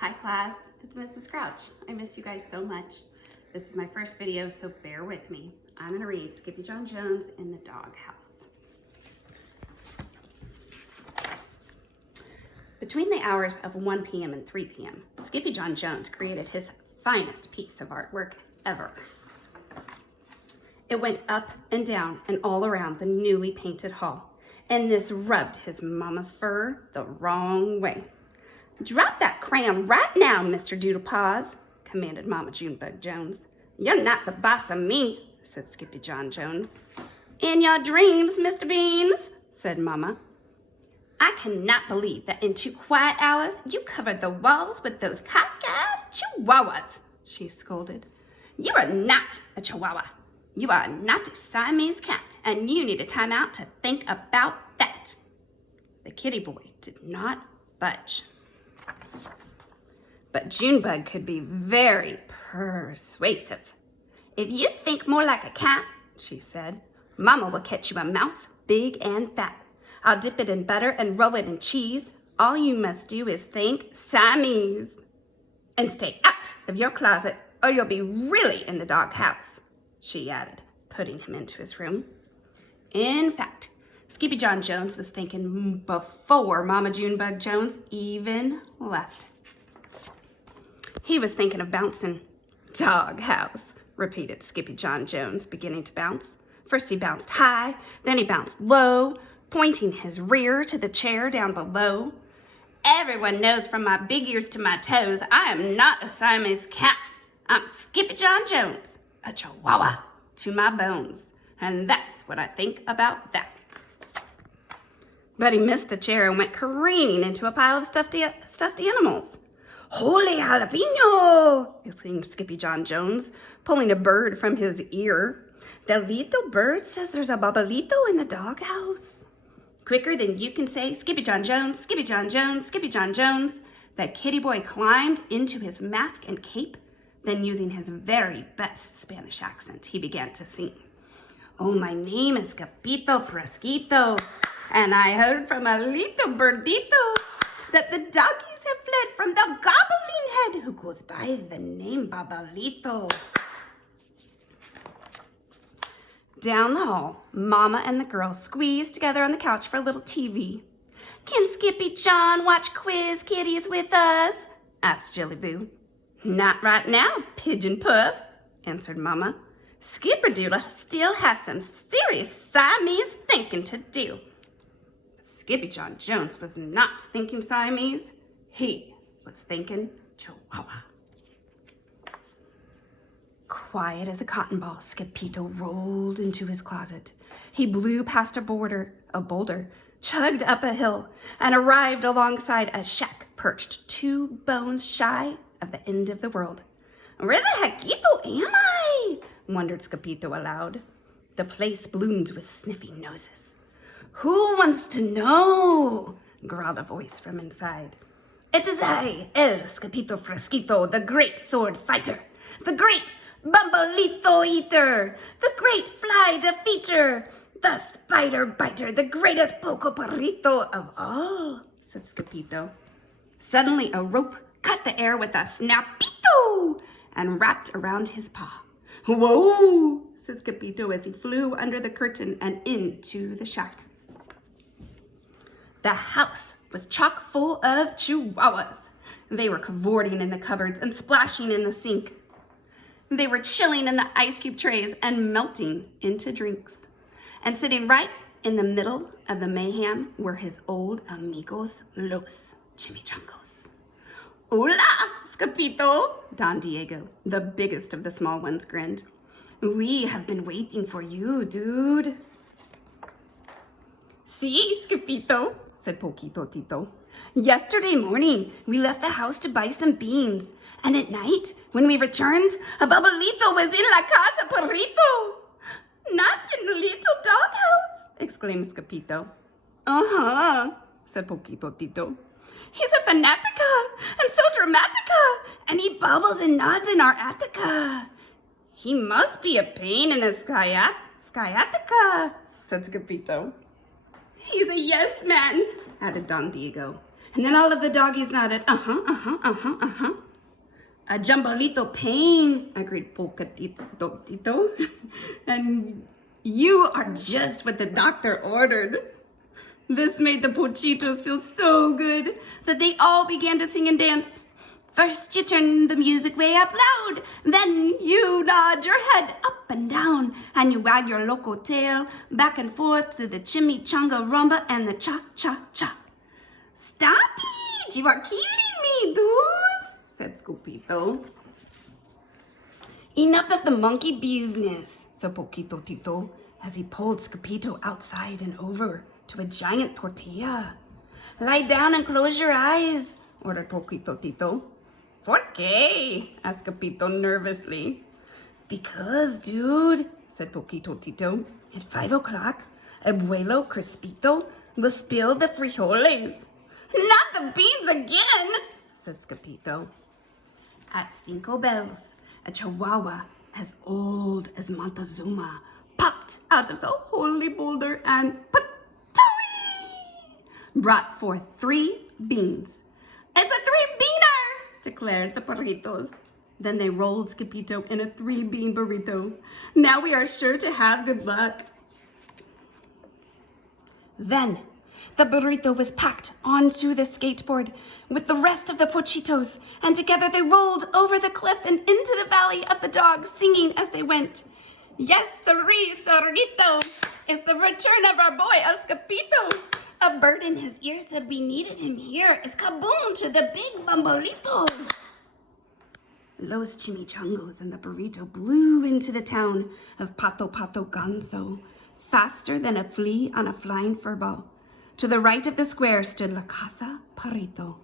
Hi class, it's Mrs. Crouch. I miss you guys so much. This is my first video, so bear with me. I'm gonna read Skippy Jonjones in the Doghouse. Between the hours of 1 p.m. and 3 p.m., Skippy Jonjones created his finest piece of artwork ever. It went up and down and all around the newly painted hall, and this rubbed his mama's fur the wrong way. "Drop that crayon right now, Mr. Doodlepaws," commanded Mama Junebug Jones. "You're not the boss of me," said Skippy Jonjones. "In your dreams, Mr. Beans," said Mama. "I cannot believe that in 2 quiet hours you covered the walls with those cockeyed chihuahuas," she scolded. "You are not a chihuahua. You are not a Siamese cat, and you need a timeout to think about that." The kitty boy did not budge. But Junebug could be very persuasive. "If you think more like a cat," she said, "Mama will catch you a mouse, big and fat. I'll dip it in butter and roll it in cheese. All you must do is think Siamese. And stay out of your closet, or you'll be really in the doghouse," she added, putting him into his room. In fact, Skippy Jonjones was thinking before Mama Junebug Jones even left. He was thinking of bouncing. "Doghouse," repeated Skippy Jonjones, beginning to bounce. First he bounced high, then he bounced low, pointing his rear to the chair down below. "Everyone knows from my big ears to my toes, I am not a Siamese cat. I'm Skippy Jonjones, a chihuahua to my bones. And that's what I think about that." But he missed the chair and went careening into a pile of stuffed animals. "Holy jalapeno!" exclaimed Skippy Jonjones, pulling a bird from his ear. "The little bird says there's a babalito in the doghouse." Quicker than you can say Skippy Jonjones, Skippy Jonjones, Skippy Jonjones, the kitty boy climbed into his mask and cape. Then, using his very best Spanish accent, he began to sing. "Oh, my name is Capito Fresquito, and I heard from a little birdito that the doggies have fled from the gobbling head who goes by the name Babalito." Down the hall, Mama and the girls squeezed together on the couch for a little TV. "Can Skippy John watch Quiz Kitties with us?" asked Jelly Boo. "Not right now, Pigeon Puff," answered Mama. "Skipperdoodle still has some serious Siamese thinking to do." Skippy Jonjones was not thinking Siamese. He was thinking Chihuahua. Quiet as a cotton ball, Skippito rolled into his closet. He blew past a boulder, chugged up a hill, and arrived alongside a shack perched 2 bones shy of the end of the world. "Where the heckito am I?" wondered Skippito aloud. The place bloomed with sniffing noses. "Who wants to know?" growled a voice from inside. "It is I, El Skippito Fresquito, the great sword fighter, the great Bumbalito eater, the great fly defeater, the spider biter, the greatest poco perrito of all," said Skippito. Suddenly a rope cut the air with a snapito and wrapped around his paw. "Whoa!" said Skippito as he flew under the curtain and into the shack. The house was chock full of chihuahuas. They were cavorting in the cupboards and splashing in the sink. They were chilling in the ice cube trays and melting into drinks. And sitting right in the middle of the mayhem were his old amigos, los chimichangos. "Hola, Skippito," Don Diego, the biggest of the small ones, grinned. "We have been waiting for you, dude." "Sí, Skippito," said Poquito Tito. "Yesterday morning, we left the house to buy some beans, and at night, when we returned, a Babalito was in la casa perrito." "Not in the little doghouse," exclaimed Skippito. "Uh-huh," said Poquito Tito. "He's a fanatica, and so dramatica, and he bubbles and nods in our attica." "He must be a pain in the sciatica," said Skippito. "He's a yes man," added Don Diego. And then all of the doggies nodded. A jumbolito pain, agreed Pocatito. And you are just what the doctor ordered. This made the pochitos feel so good that they all began to sing and dance. First you turn the music way up loud, then you nod your head up and down, and you wag your loco tail back and forth to the chimichanga rumba and the cha-cha-cha. Stop it! You are killing me, dudes, said Scopito. Enough of the monkey business, said Poquito Tito, as he pulled Scopito outside and over to a giant tortilla. Lie down and close your eyes, ordered Poquito Tito. ¿Por qué? asked Scopito nervously. Because, dude, said Poquito Tito, at 5 o'clock, Abuelo Crispito will spill the frijoles. Not the beans again, said Scopito. At 5 bells, a chihuahua as old as Montezuma popped out of the holy boulder and brought forth 3 beans. It's a 3-beaner, declared the burritos. Then they rolled Scopito in a 3-bean burrito. Now we are sure to have good luck. Then the burrito was packed onto the skateboard with the rest of the pochitos, and together they rolled over the cliff and into the valley of the dogs, singing as they went. Yes, sirree, sirrito, it's the return of our boy, El Scopito. A bird in his ear said we needed him here. It's kaboom to the big bumbolito. Los chimichangos and the burrito blew into the town of Pato Pato Ganso, faster than a flea on a flying furball. To the right of the square stood La Casa Perrito.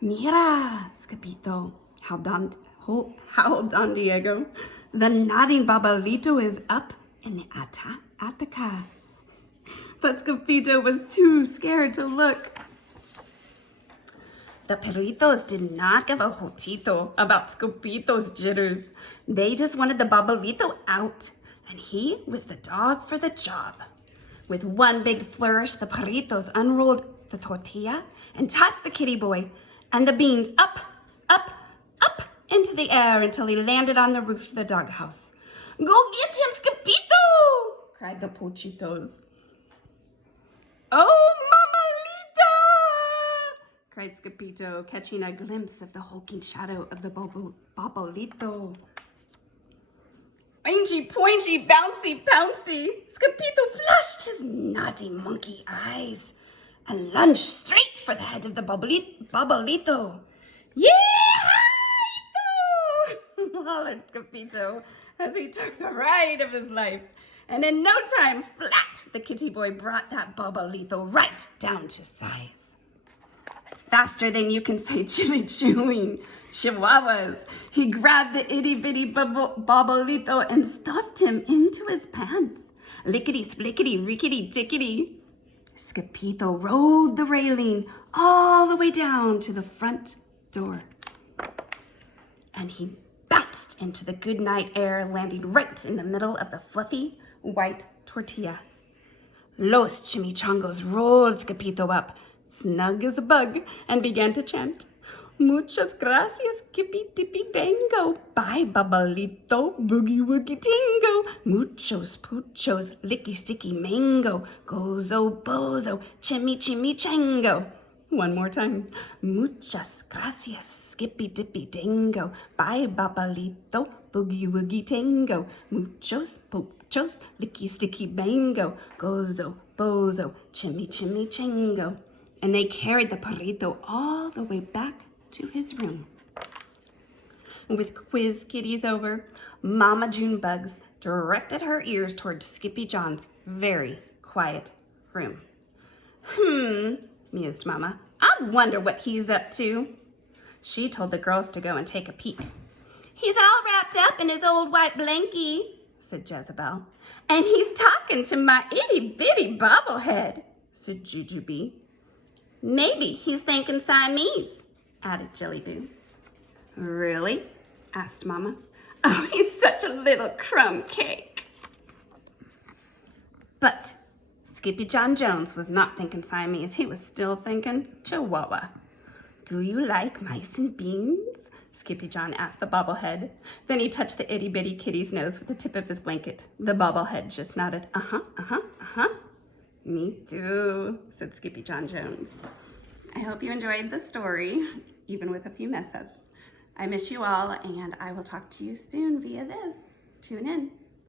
Mira, Scopito, howled Don Diego. The nodding babalito is up in the Attica. But Scopito was too scared to look. The perritos did not give a hotito about Scopito's jitters. They just wanted the babalito out, and he was the dog for the job. With one big flourish, the perritos unrolled the tortilla and tossed the kitty boy and the beans up, up, up into the air until he landed on the roof of the doghouse. Go get him, Scopito! Cried the pochitos. Oh, Mamalita! Cried Scopito, catching a glimpse of the hulking shadow of the babalito. Oingy, poingy, bouncy, pouncy, Scopito flushed his naughty monkey eyes and lunged straight for the head of the babalito. Yeah! hollered Scopito as he took the ride of his life. And in no time, flat, the kitty boy brought that babalito right down to size. Faster than you can say chili chewing chihuahuas, he grabbed the itty-bitty babalito and stuffed him into his pants. Lickety-splickety, rickety-tickety. Scopito rolled the railing all the way down to the front door. And he bounced into the good night air, landing right in the middle of the fluffy white tortilla. Los chimichangos rolled Scopito up, snug as a bug, and began to chant, Muchas gracias, Skippy Dippy Dango. Bye, Babalito, Boogie Woogie Tingo. Muchos puchos, licky sticky mango. Gozo bozo, chimmy chimmy chango. One more time. Muchas gracias, Skippy Dippy Dango. Bye, Babalito, Boogie Woogie Tango. Muchos puchos, licky sticky mango. Gozo bozo, chimmy chimmy chango. And they carried the perrito all the way back to his room. With quiz kitties over, Mama Junebugs directed her ears towards Skippy John's very quiet room. Mused Mama. I wonder what he's up to. She told the girls to go and take a peek. He's all wrapped up in his old white blankie, said Jezebel. And he's talking to my itty-bitty bobblehead, said Jujubee. Maybe he's thinking Siamese, added Jellyboo. Really? Asked Mama. Oh, he's such a little crumb cake. But Skippy Jonjones was not thinking Siamese. He was still thinking Chihuahua. Do you like mice and beans? Skippy John asked the bobblehead. Then he touched the itty-bitty kitty's nose with the tip of his blanket. The bobblehead just nodded. Me too, said Skippy Jonjones. I hope you enjoyed the story, even with a few mess-ups. I miss you all, and I will talk to you soon via this. Tune in.